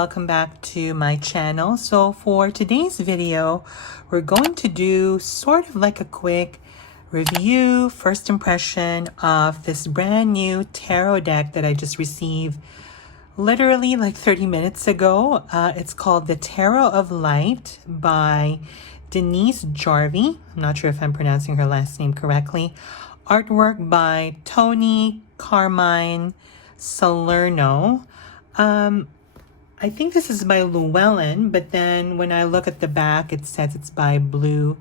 welcome back to my channel. So for today's video, we're going to do sort of like a quick review, first impression of this brand new tarot deck that I just received literally like 30 minutes ago. It's called the Tarot of Light by Denise Jarvie. I'm not sure if I'm pronouncing her last name correctly. Artwork by Toni Carmine Salerno. I think this is by Llewellyn, but then when I look at the back, it says it's by Blue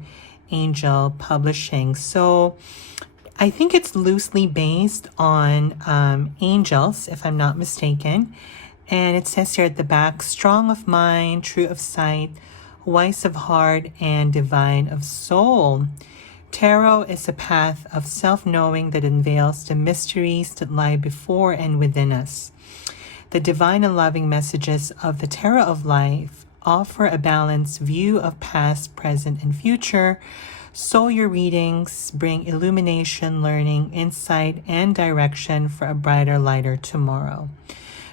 Angel Publishing. So I think it's loosely based on angels, if I'm not mistaken. And it says here at the back, strong of mind, true of sight, wise of heart, and divine of soul. Tarot is a path of self-knowing that unveils the mysteries that lie before and within us. The divine and loving messages of the Tarot of Life offer a balanced view of past, present, and future, so your readings bring illumination, learning, insight, and direction for a brighter, lighter tomorrow.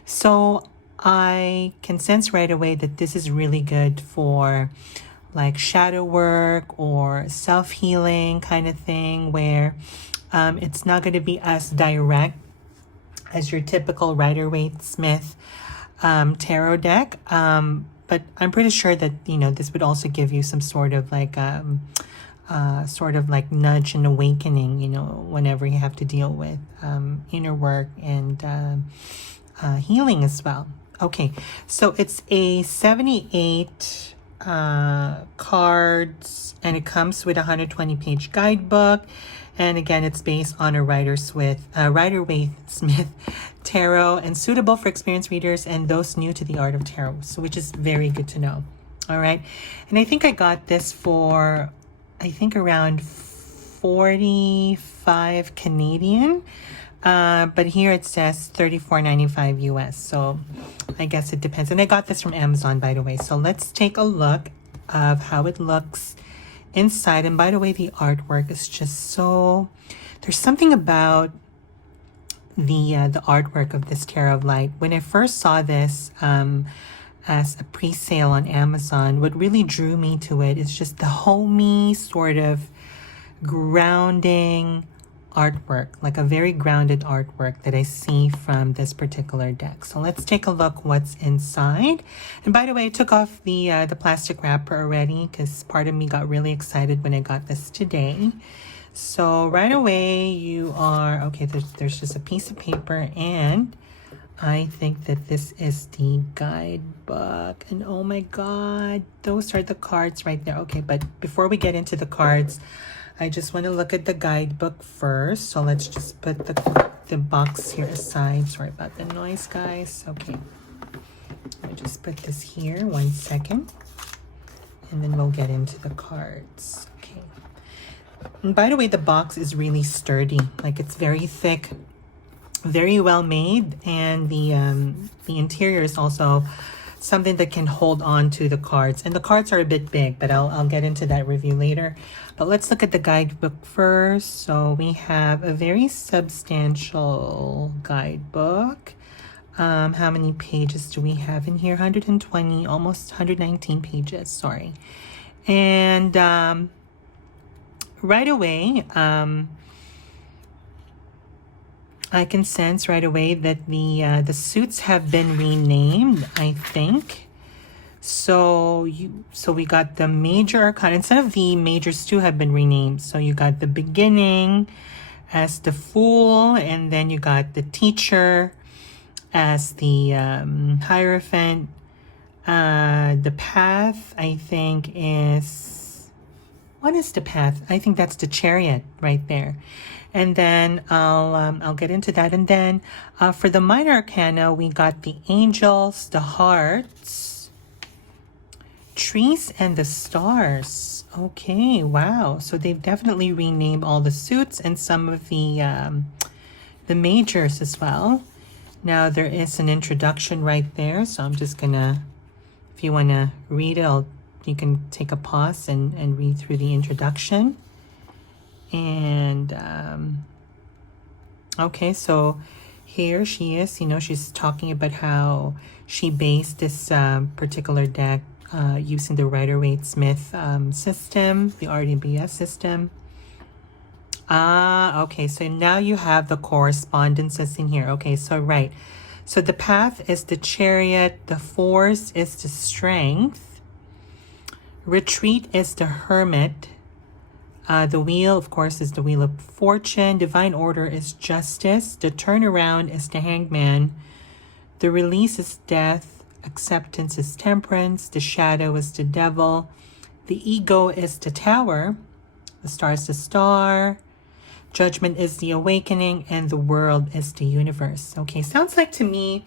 So I can sense right away that this is really good for like shadow work or self-healing kind of thing, where it's not going to be as direct as your typical Rider-Waite-Smith tarot deck. But I'm pretty sure that, you know, this would also give you some sort of like nudge and awakening, you know, whenever you have to deal with inner work and healing as well. Okay, so it's a 78 cards, and it comes with a 120-page guidebook. And again, it's based on a Rider-Waite-Smith tarot, and suitable for experienced readers and those new to the art of tarot, so which is very good to know. All right, and I think I got this for, I think around 45 Canadian, but here it says $34.95 US. So I guess it depends. And I got this from Amazon, by the way. So let's take a look of how it looks inside. And by the way, the artwork is just so, there's something about the artwork of this Tarot of Light. When I first saw this as a pre-sale on Amazon, what really drew me to it is just the homey sort of grounding artwork, like a very grounded artwork that I see from this particular deck. So let's take a look what's inside. And by the way, I took off the plastic wrapper already because part of me got really excited when I got this today. So right away you are, okay, there's just a piece of paper, and I think that this is the guidebook. And oh my God, those are the cards right there. Okay, but before we get into the cards, I just want to look at the guidebook first. So let's just put the box here aside. Sorry about the noise, guys. Okay. Let me just put this here 1 second. And then we'll get into the cards. Okay. And by the way, the box is really sturdy. Like, it's very thick, very well made. And the interior is also something that can hold on to the cards. And the cards are a bit big, but I'll get into that review later. But let's look at the guidebook first. So we have a very substantial guidebook. How many pages do we have in here? 120, almost 119 pages, sorry. And right away, I can sense right away that the suits have been renamed, I think. So we got the major arcana. Instead of the majors, two have been renamed. So you got the beginning as the Fool, and then you got the Teacher as the Hierophant. The Path, I think, is, what is the Path? I think that's the Chariot right there. And then I'll get into that. And then for the minor arcana, we got the Angels, the Hearts, Trees, and the Stars. Okay, wow. So they've definitely renamed all the suits and some of the majors as well. Now there is an introduction right there. So I'm just gonna, if you wanna read it, you can take a pause and read through the introduction. And okay, so Here she is, you know, she's talking about how she based this particular deck using the Rider-Waite-Smith system, the RDBS system. Ah, okay, so now you have the correspondences in here. Okay, so right. So the path is the Chariot, the force is the Strength, retreat is the Hermit, the wheel, of course, is the Wheel of Fortune, divine order is Justice, the turnaround is the Hangman, the release is Death, acceptance is Temperance, the shadow is the Devil, the ego is the Tower, the star is the Star, judgment is the Awakening, and the world is the Universe. Okay, sounds like to me,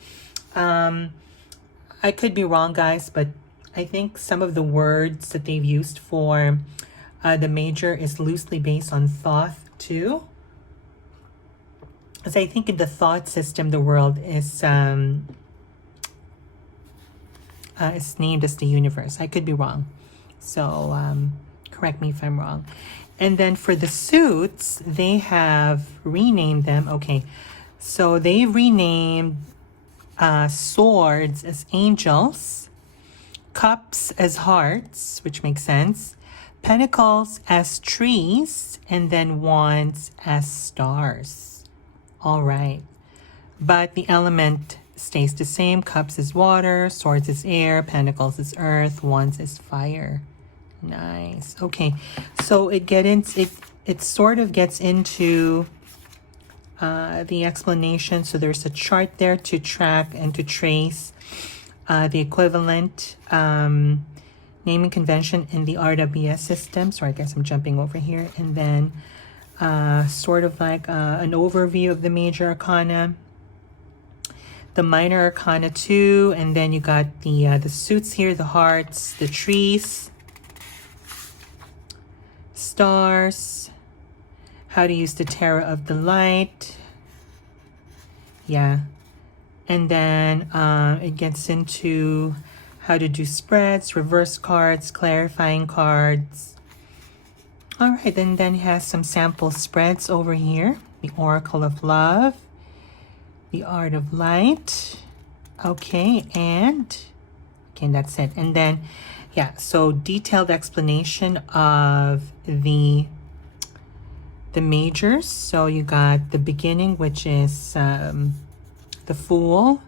I could be wrong, guys, but I think some of the words that they've used for the major is loosely based on Thoth too. As I think in the thought system, the world is named as the universe. I could be wrong, so correct me if I'm wrong. And then for the suits, they have renamed them. Okay, so they renamed swords as angels, cups as hearts, which makes sense, pentacles as trees, and then wands as stars. All right, but the element stays the same. Cups is water, swords is air, pentacles is earth, wands is fire. Nice. Okay, so it sort of gets into the explanation. So there's a chart there to track and to trace the equivalent naming convention in the RWS system. So I guess I'm jumping over here. And then sort of like an overview of the major arcana, the minor arcana too, and then you got the suits here, the hearts, the trees, stars, how to use the Tarot of the Light. Yeah. And then it gets into how to do spreads, reverse cards, clarifying cards. All right, and then it has some sample spreads over here. The Oracle of Love, the Art of Light. Okay, and that's it. And then, yeah, so detailed explanation of the majors. So you got the beginning, which is the Fool.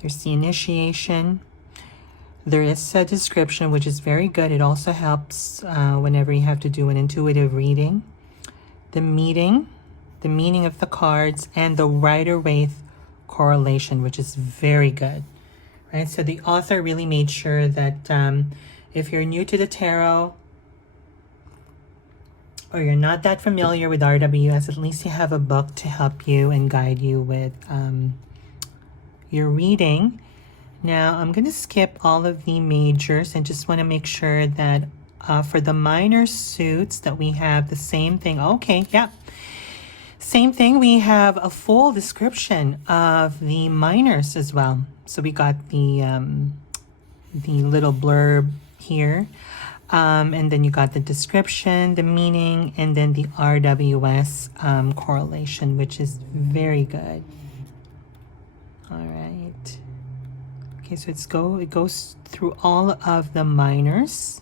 There's the initiation. There is a description, which is very good. It also helps whenever you have to do an intuitive reading. The meeting, the meaning of the cards, and the Rider-Waite correlation, which is very good. Right? So the author really made sure that if you're new to the tarot or you're not that familiar with RWS, at least you have a book to help you and guide you with your reading. Now, I'm going to skip all of the majors and just want to make sure that for the minor suits that we have the same thing. Okay, yeah. Same thing. We have a full description of the minors as well. So we got the little blurb here. And then you got the description, the meaning, and then the RWS correlation, which is very good. All right. Okay, so it goes through all of the minors,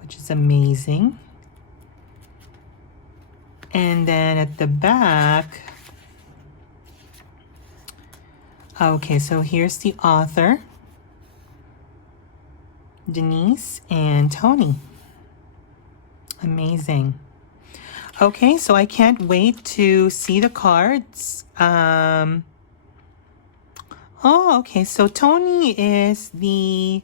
which is amazing. And then at the back, okay, so here's the author, Denise and Toni. Amazing. Okay, so I can't wait to see the cards. Oh, okay, so Toni is the,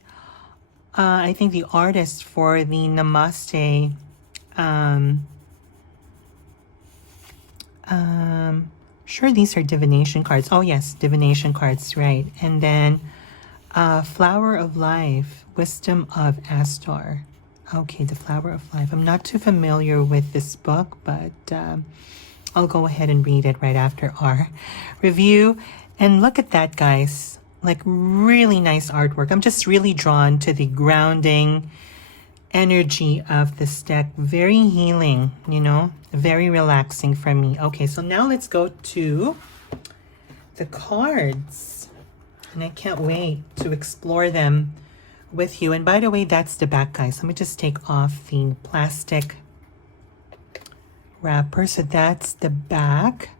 I think the artist for the Namaste, sure these are divination cards. Oh yes, divination cards, right. And then Flower of Life, Wisdom of Astor. Okay, the Flower of Life. I'm not too familiar with this book, but I'll go ahead and read it right after our review. And look at that, guys. Like really nice artwork. I'm just really drawn to the grounding energy of this deck. Very healing, you know, very relaxing for me. Okay, so now let's go to the cards. And I can't wait to explore them with you. And by the way, that's the back, guys. Let me just take off the plastic wrapper. So that's the back.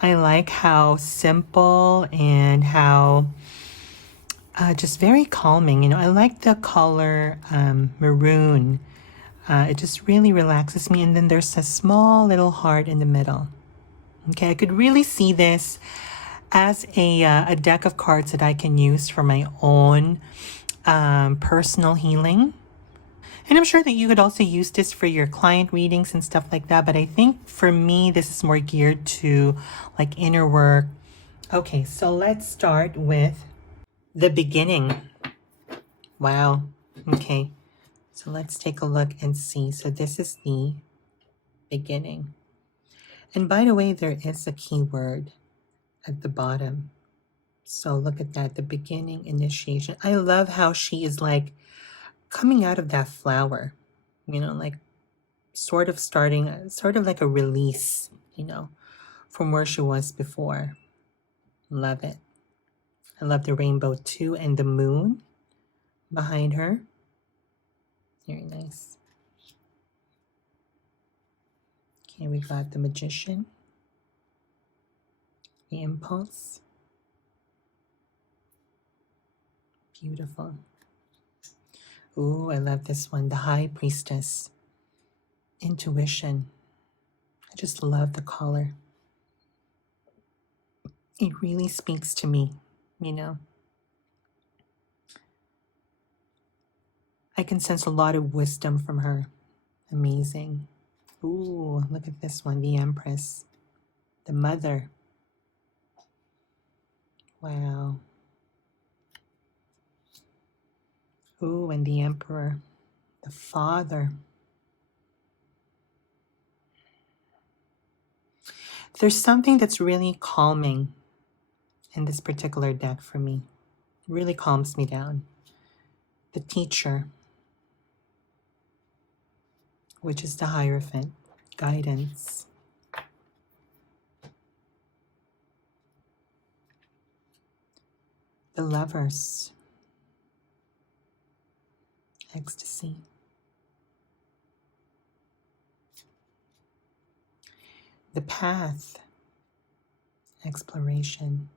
I like how simple and how just very calming. You know, I like the color maroon. It just really relaxes me. And then there's a small little heart in the middle. Okay, I could really see this as a deck of cards that I can use for my own personal healing. And I'm sure that you could also use this for your client readings and stuff like that. But I think for me, this is more geared to like inner work. Okay, so let's start with the beginning. Wow. Okay, so let's take a look and see. So this is the beginning. And by the way, there is a keyword at the bottom. So look at that, the beginning, initiation. I love how she is like coming out of that flower, you know, like sort of starting, sort of like a release, you know, from where she was before. Love it. I love the rainbow too, and the moon behind her. Very nice. Okay, we got the magician, the impulse. Beautiful. Ooh, I love this one, the high priestess, intuition. I just love the color. It really speaks to me, you know. I can sense a lot of wisdom from her. Amazing. Ooh, look at this one, the Empress, the mother. Wow. Ooh, and the Emperor, the father. There's something that's really calming in this particular deck for me. It really calms me down. The teacher, which is the Hierophant, guidance. The lovers, ecstasy. The path, exploration.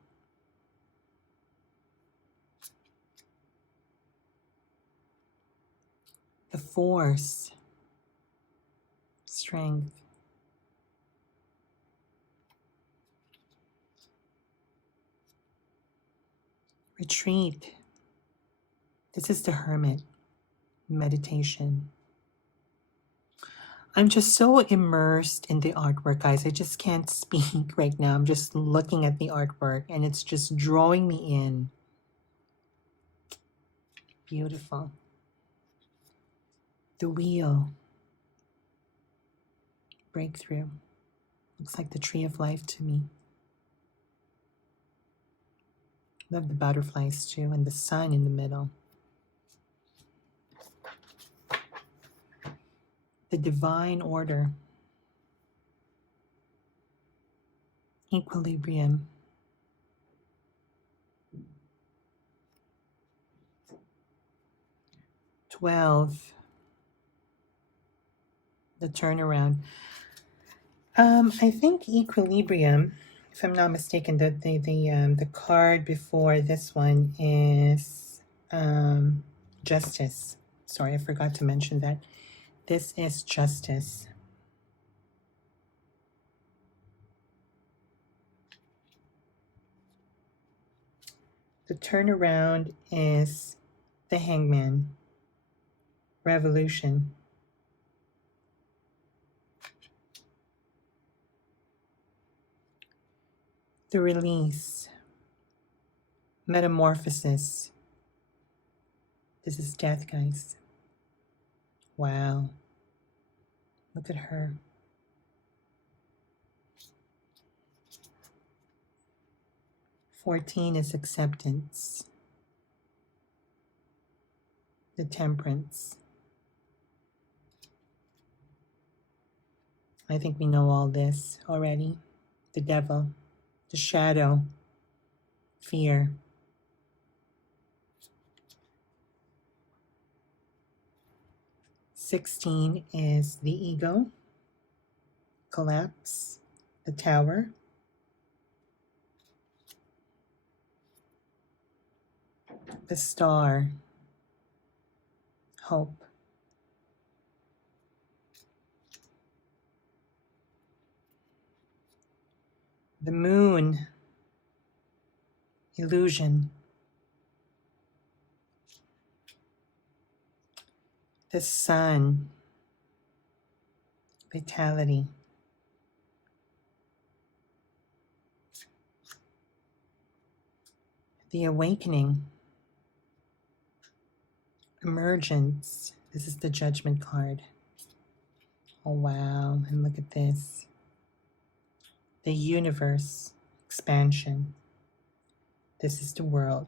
The force, strength. Retreat. This is the Hermit, meditation. I'm just so immersed in the artwork, guys. I just can't speak right now. I'm just looking at the artwork and it's just drawing me in. Beautiful. The wheel. Breakthrough. Looks like the tree of life to me. Love the butterflies too, and the sun in the middle. The divine order. Equilibrium. $12. The turnaround. I think equilibrium, if I'm not mistaken, the card before this one is justice. Sorry, I forgot to mention that. This is justice. The turnaround is the Hangman. Revolution. The release. Metamorphosis. This is death, guys. Wow. Look at her. $14 is acceptance. The temperance. I think we know all this already. The devil, the shadow, fear. "16 is the ego, collapse, the tower. The star, hope. The moon, illusion. The sun, vitality. The awakening, emergence. This is the judgment card. Oh, wow. And look at this. The universe, expansion. This is the world.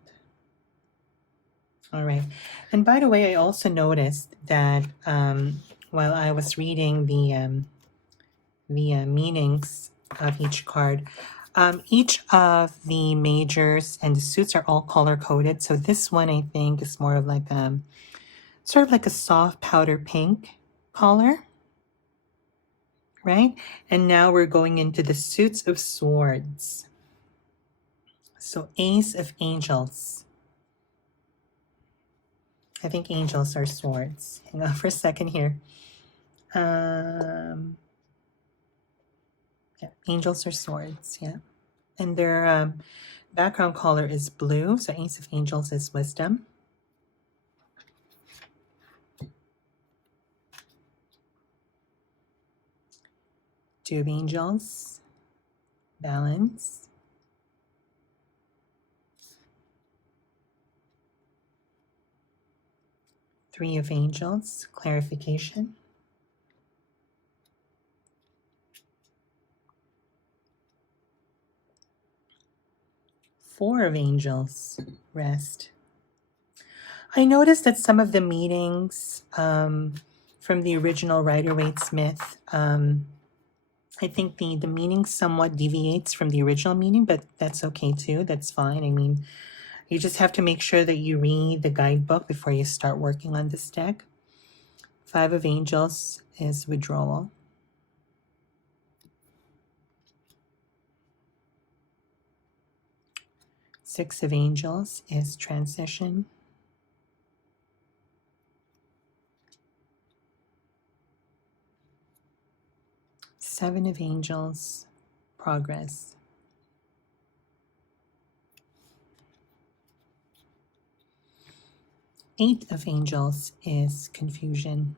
All right. And by the way, I also noticed that while I was reading the meanings of each card, each of the majors and the suits are all color coded. So this one, I think, is more of like sort of like a soft powder pink color, right? And now we're going into the suits of swords. So Ace of Angels. I think angels are swords. Hang on for a second here. Yeah, angels are swords, yeah. And their background color is blue. So Ace of Angels is wisdom. Two of Angels, balance. Three of Angels, clarification. Four of Angels, rest. I noticed that some of the meanings from the original Rider-Waite-Smith, I think the meaning somewhat deviates from the original meaning, but that's okay too. That's fine. I mean, you just have to make sure that you read the guidebook before you start working on this deck. Five of Angels is withdrawal. Six of Angels is transition. Seven of Angels, progress. Eight of Angels is confusion.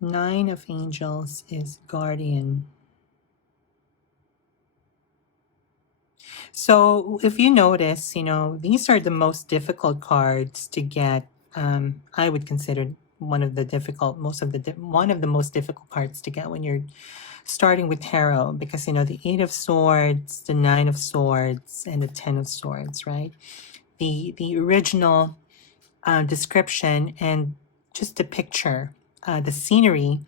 Nine of Angels is guardian. So if you notice, these are the most difficult cards to get. I would consider one of the most difficult cards to get when you're starting with tarot, because the Eight of Swords, the Nine of Swords, and the Ten of Swords, right? The original description and just the picture, the scenery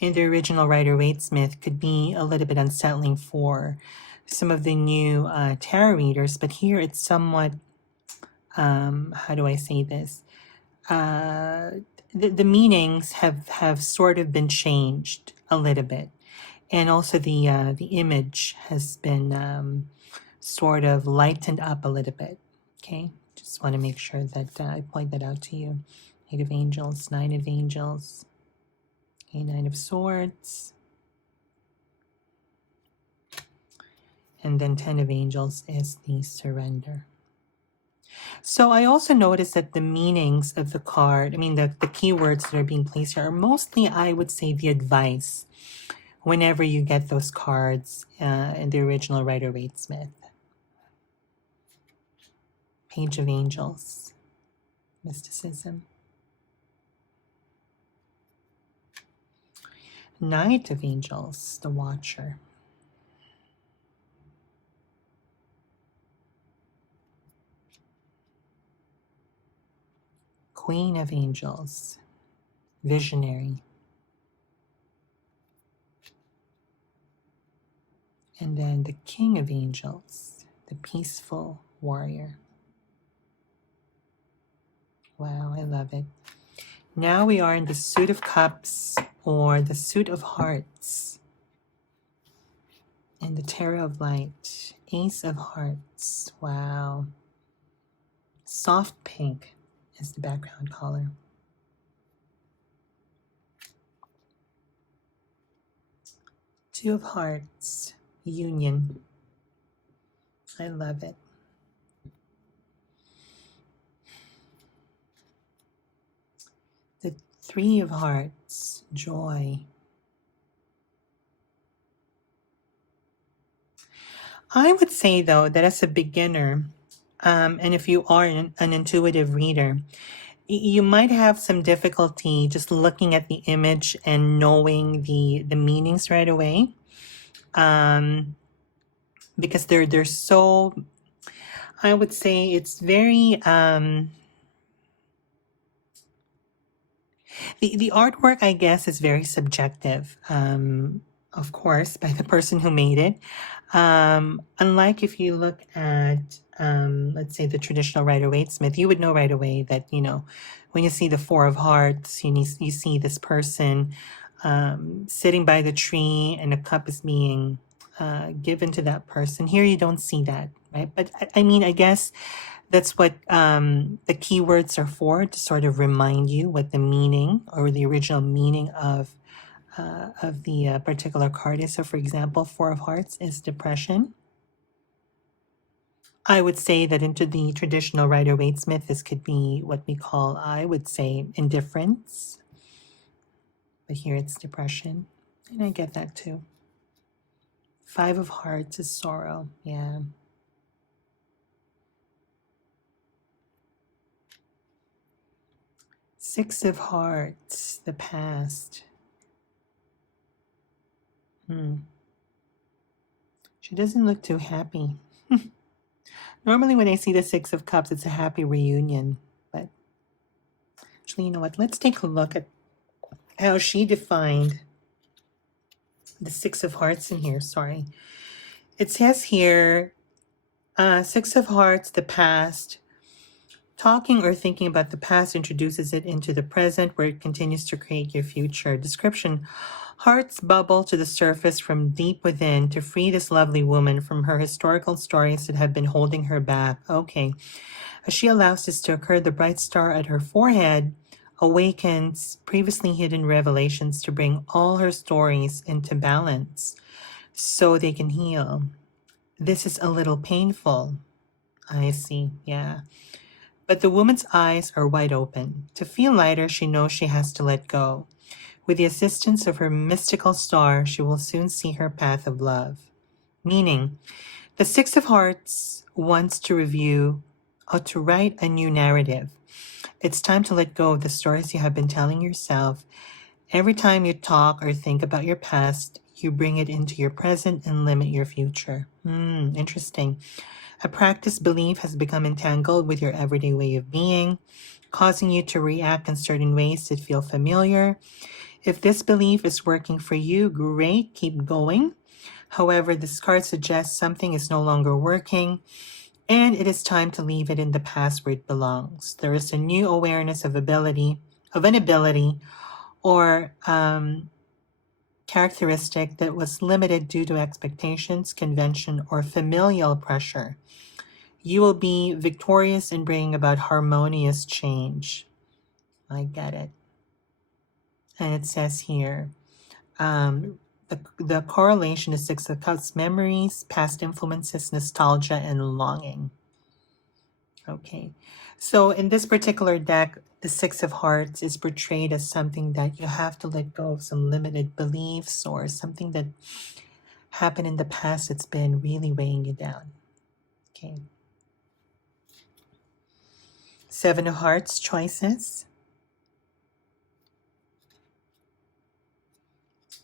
in the original Rider-Waite-Smith could be a little bit unsettling for some of the new tarot readers, but here it's somewhat, how do I say this? The meanings have sort of been changed a little bit, and also the image has been sort of lightened up a little bit. Okay, just want to make sure that I point that out to you. Eight of Angels, Nine of Angels, okay, Nine of Swords, and then Ten of Angels is the surrender. So I also noticed that the meanings of the card, the keywords that are being placed here are mostly, I would say, the advice whenever you get those cards in the original Rider-Waite-Smith. Page of Angels, mysticism. Knight of Angels, the Watcher. Queen of Angels, visionary. And then the King of Angels, the peaceful warrior. Wow, I love it. Now we are in the Suit of Cups or the Suit of Hearts. And the Tarot of Light, Ace of Hearts. Wow. Soft pink is the background color. Two of Hearts, Union. I love it. The Three of Hearts, Joy. I would say, though, that as a beginner, and if you are an intuitive reader, you might have some difficulty just looking at the image and knowing the meanings right away, because they're so, I would say it's very the artwork, I guess, is very subjective, of course, by the person who made it. Unlike if you look at, let's say, the traditional Rider-Waite-Smith, you would know right away that, you know, when you see the Four of Hearts, you see this person sitting by the tree and a cup is being given to that person. Here you don't see that, right? But I mean, I guess that's what the keywords are for, to sort of remind you what the meaning or the original meaning of the particular card is. So, for example, Four of Hearts is depression. I would say that into the traditional Rider-Waite-Smith, this could be what we call, I would say, indifference. But here it's depression. And I get that too. Five of Hearts is sorrow. Yeah. Six of Hearts, the past. She doesn't look too happy. Normally when I see the Six of Cups, it's a happy reunion. But actually, you know what? Let's take a look at how she defined the Six of Hearts in here. Sorry. It says here, Six of Hearts, the past. Talking or thinking about the past introduces it into the present, where it continues to create your future. Description: hearts bubble to the surface from deep within to free this lovely woman from her historical stories that have been holding her back. Okay. As she allows this to occur, the bright star at her forehead awakens previously hidden revelations to bring all her stories into balance so they can heal. This is a little painful. I see. Yeah. But the woman's eyes are wide open. To feel lighter, she knows she has to let go. With the assistance of her mystical star, she will soon see her path of love. Meaning, the Six of Hearts wants to review or to write a new narrative. It's time to let go of the stories you have been telling yourself. Every time you talk or think about your past, you bring it into your present and limit your future. Interesting. A practiced belief has become entangled with your everyday way of being, causing you to react in certain ways that feel familiar. If this belief is working for you, great, keep going. However, this card suggests something is no longer working, and it is time to leave it in the past where it belongs. There is a new awareness of an ability or characteristic that was limited due to expectations, convention, or familial pressure. You will be victorious in bringing about harmonious change. I get it. And it says here, the correlation is Six of Cups: memories, past influences, nostalgia, and longing. Okay. So in this particular deck, the Six of Hearts is portrayed as something that you have to let go of, some limited beliefs or something that happened in the past that's been really weighing you down. Okay. Seven of Hearts, choices.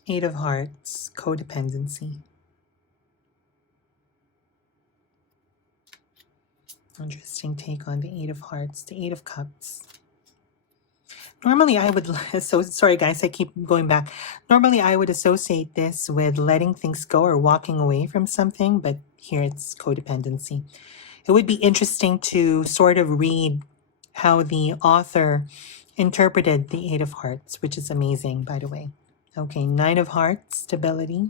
Eight of Hearts, codependency. Interesting take on the Eight of Hearts, the Eight of Cups. Normally I would, so sorry guys, I keep going back. Normally I would associate this with letting things go or walking away from something, but here it's codependency. It would be interesting to sort of read how the author interpreted the Eight of Hearts, which is amazing, by the way. Okay, Nine of Hearts, stability.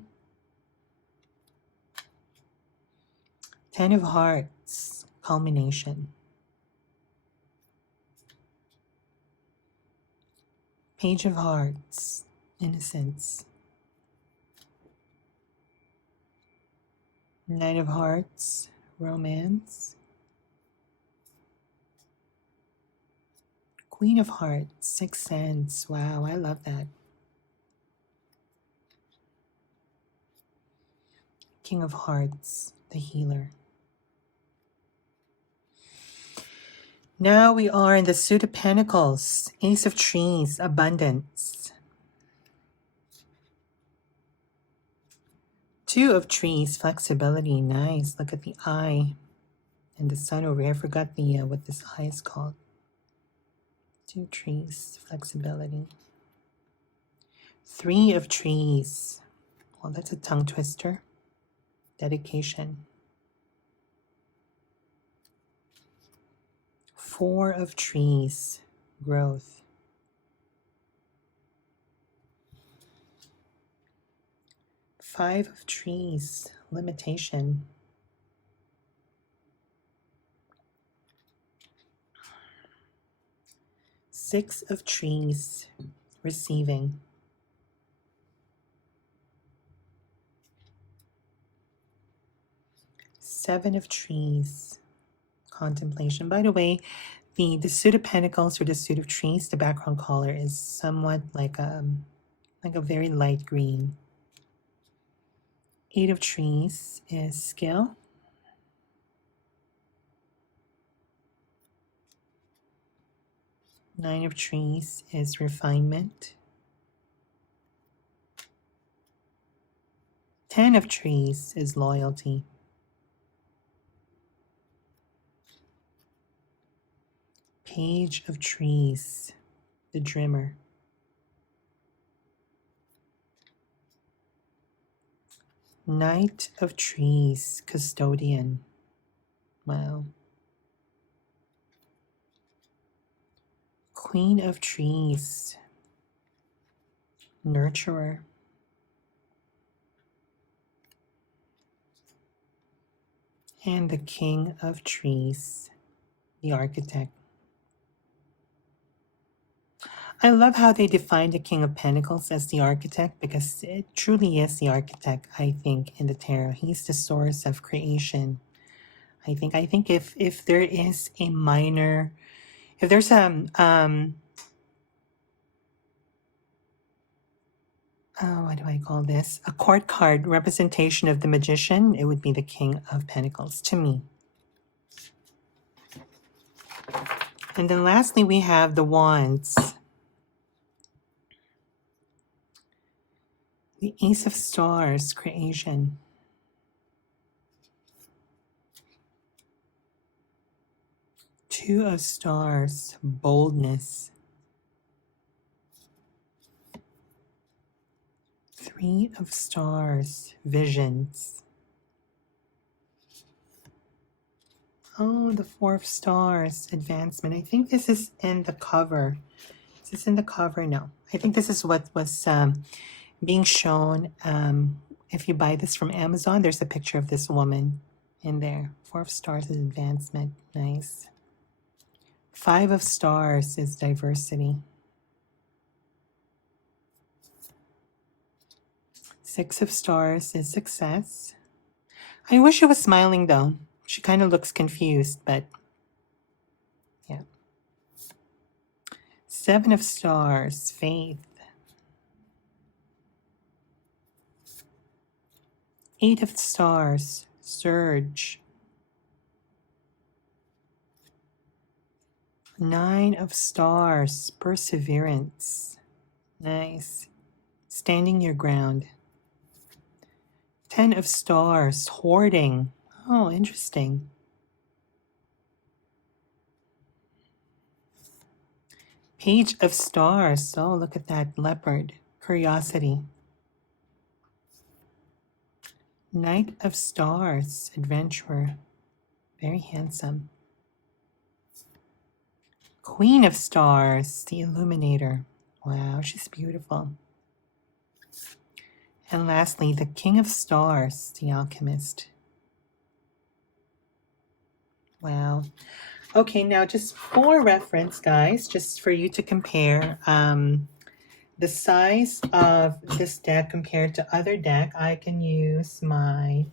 Ten of Hearts, culmination. Page of Hearts, innocence. Knight of Hearts, romance. Queen of Hearts, Sixth Sense. Wow, I love that. King of Hearts, the healer. Now we are in the Suit of Pentacles, Ace of Trees, abundance. Two of Trees, flexibility, nice. Look at the eye and the sun over here. I forgot the what this eye is called. Two Trees, flexibility. Three of Trees. Well, that's a tongue twister. Dedication. Four of Trees, growth. Five of Trees, limitation. Six of Trees, receiving. Seven of Trees, contemplation. By the way, the Suit of Pentacles or the Suit of Trees, the background color is somewhat like a very light green. Eight of Trees is skill. Nine of Trees is refinement. 10 of Trees is loyalty. Page of Trees, the dreamer. Knight of Trees, custodian. Wow. Queen of Trees, nurturer. And the King of Trees, the architect. I love how they define the King of Pentacles as the architect, because it truly is the architect, I think, in the tarot. He's the source of creation. I think if there is a minor, if there's what do I call this? A court card representation of the magician, it would be the King of Pentacles to me. And then lastly, we have the Wands. The Ace of Stars, creation. Two of Stars, boldness. Three of Stars, visions. Oh, the Four of Stars, advancement. I think this is in the cover. Is this in the cover? No. I think this is what was being shown. If you buy this from Amazon, there's a picture of this woman in there. Four of Stars is advancement. Nice. Five of Stars is diversity. Six of Stars is success. I wish she was smiling though. She kind of looks confused, but yeah. Seven of Stars, faith. Eight of Stars, surge. Nine of Stars, perseverance. Nice. Standing your ground. 10 of Stars, hoarding. Oh, interesting. Page of Stars. Oh, look at that leopard. Curiosity. Knight of Stars. Adventurer. Very handsome. Queen of Stars. The Illuminator. Wow, she's beautiful. And lastly, the King of Stars. The Alchemist. Wow. Okay, now just for reference, guys, just for you to compare the size of this deck compared to other deck, I can use my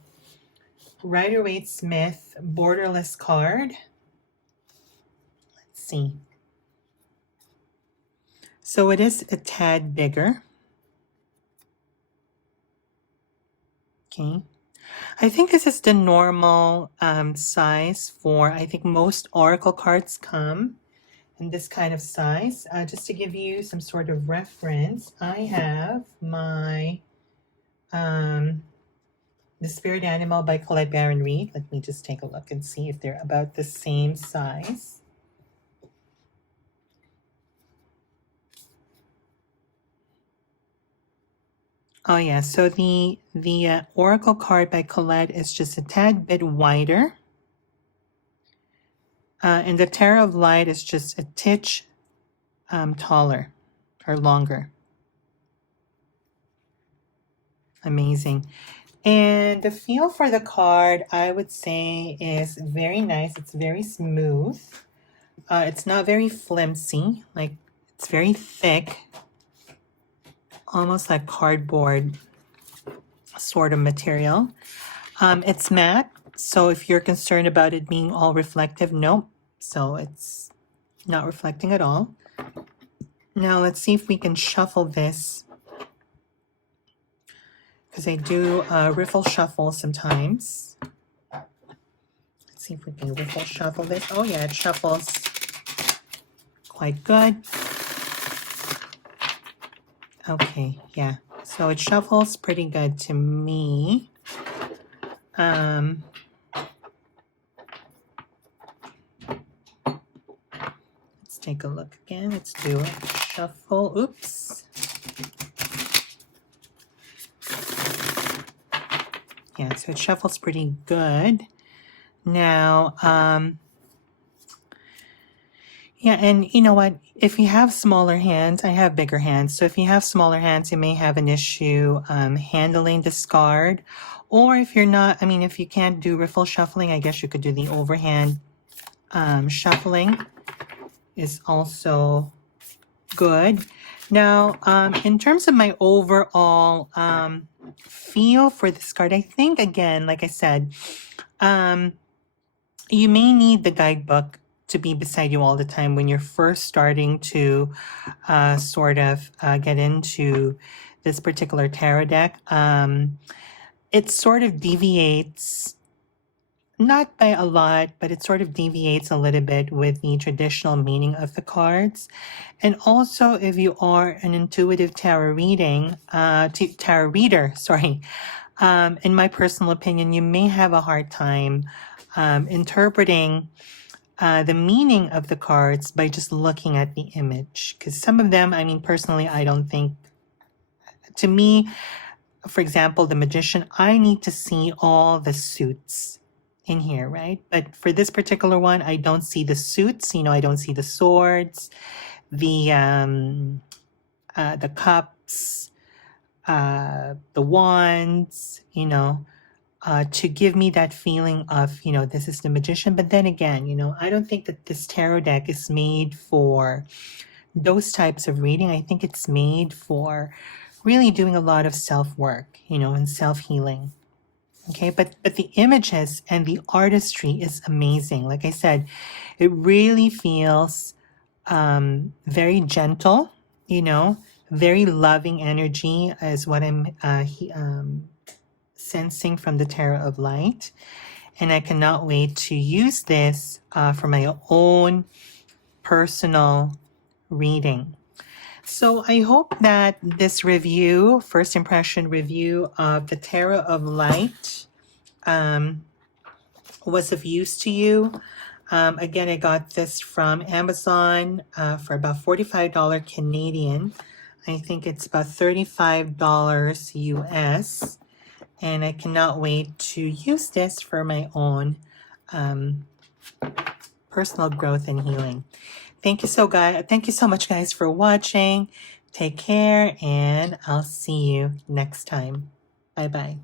Rider-Waite-Smith borderless card. Let's see. So it is a tad bigger. Okay. I think this is the normal size for, I think most Oracle cards come in this kind of size. Just to give you some sort of reference, I have my The Spirit Animal by Colette Baron Reid. Let me just take a look and see if they're about the same size. Oh yeah, so the Oracle card by Colette is just a tad bit wider. And the Tarot of Light is just a titch taller or longer. Amazing. And the feel for the card, I would say, is very nice. It's very smooth. It's not very flimsy. Like, it's very thick. Almost like cardboard sort of material. It's matte. So if you're concerned about it being all reflective, nope. So it's not reflecting at all. Now let's see if we can shuffle this, because I do riffle shuffle sometimes. Let's see if we can riffle shuffle this. Oh yeah, it shuffles quite good. Okay, yeah. So it shuffles pretty good to me. Let's take a look again. Let's do a shuffle. Oops. Yeah, so it shuffles pretty good. Now, yeah, and you know what? If you have smaller hands, I have bigger hands. So if you have smaller hands, you may have an issue handling this card. Or if you're not, I mean, if you can't do riffle shuffling, I guess you could do the overhand shuffling is also good. Now, in terms of my overall feel for this card, I think, again, like I said, you may need the guidebook to be beside you all the time when you're first starting to sort of get into this particular tarot deck. It sort of deviates, not by a lot, but it sort of deviates a little bit with the traditional meaning of the cards. And also, if you are an intuitive tarot reader, in my personal opinion, you may have a hard time interpreting the meaning of the cards by just looking at the image. Because some of them, I mean, personally, I don't think, to me, for example, the Magician, I need to see all the suits in here, right? But for this particular one, I don't see the suits. You know, I don't see the swords, the cups, the wands, you know, to give me that feeling of, you know, this is the Magician. But then again, you know, I don't think that this tarot deck is made for those types of reading. I think it's made for really doing a lot of self-work, you know, and self-healing. Okay, but the images and the artistry is amazing. Like I said, it really feels very gentle, you know, very loving energy is what I'm sensing from the Tarot of Light. And I cannot wait to use this for my own personal reading. So I hope that this review, first impression review of the Tarot of Light, was of use to you. Again, I got this from Amazon for about $45 Canadian. I think it's about $35 US. And I cannot wait to use this for my own personal growth and healing. Thank you so much, guys, for watching. Take care, and I'll see you next time. Bye-bye.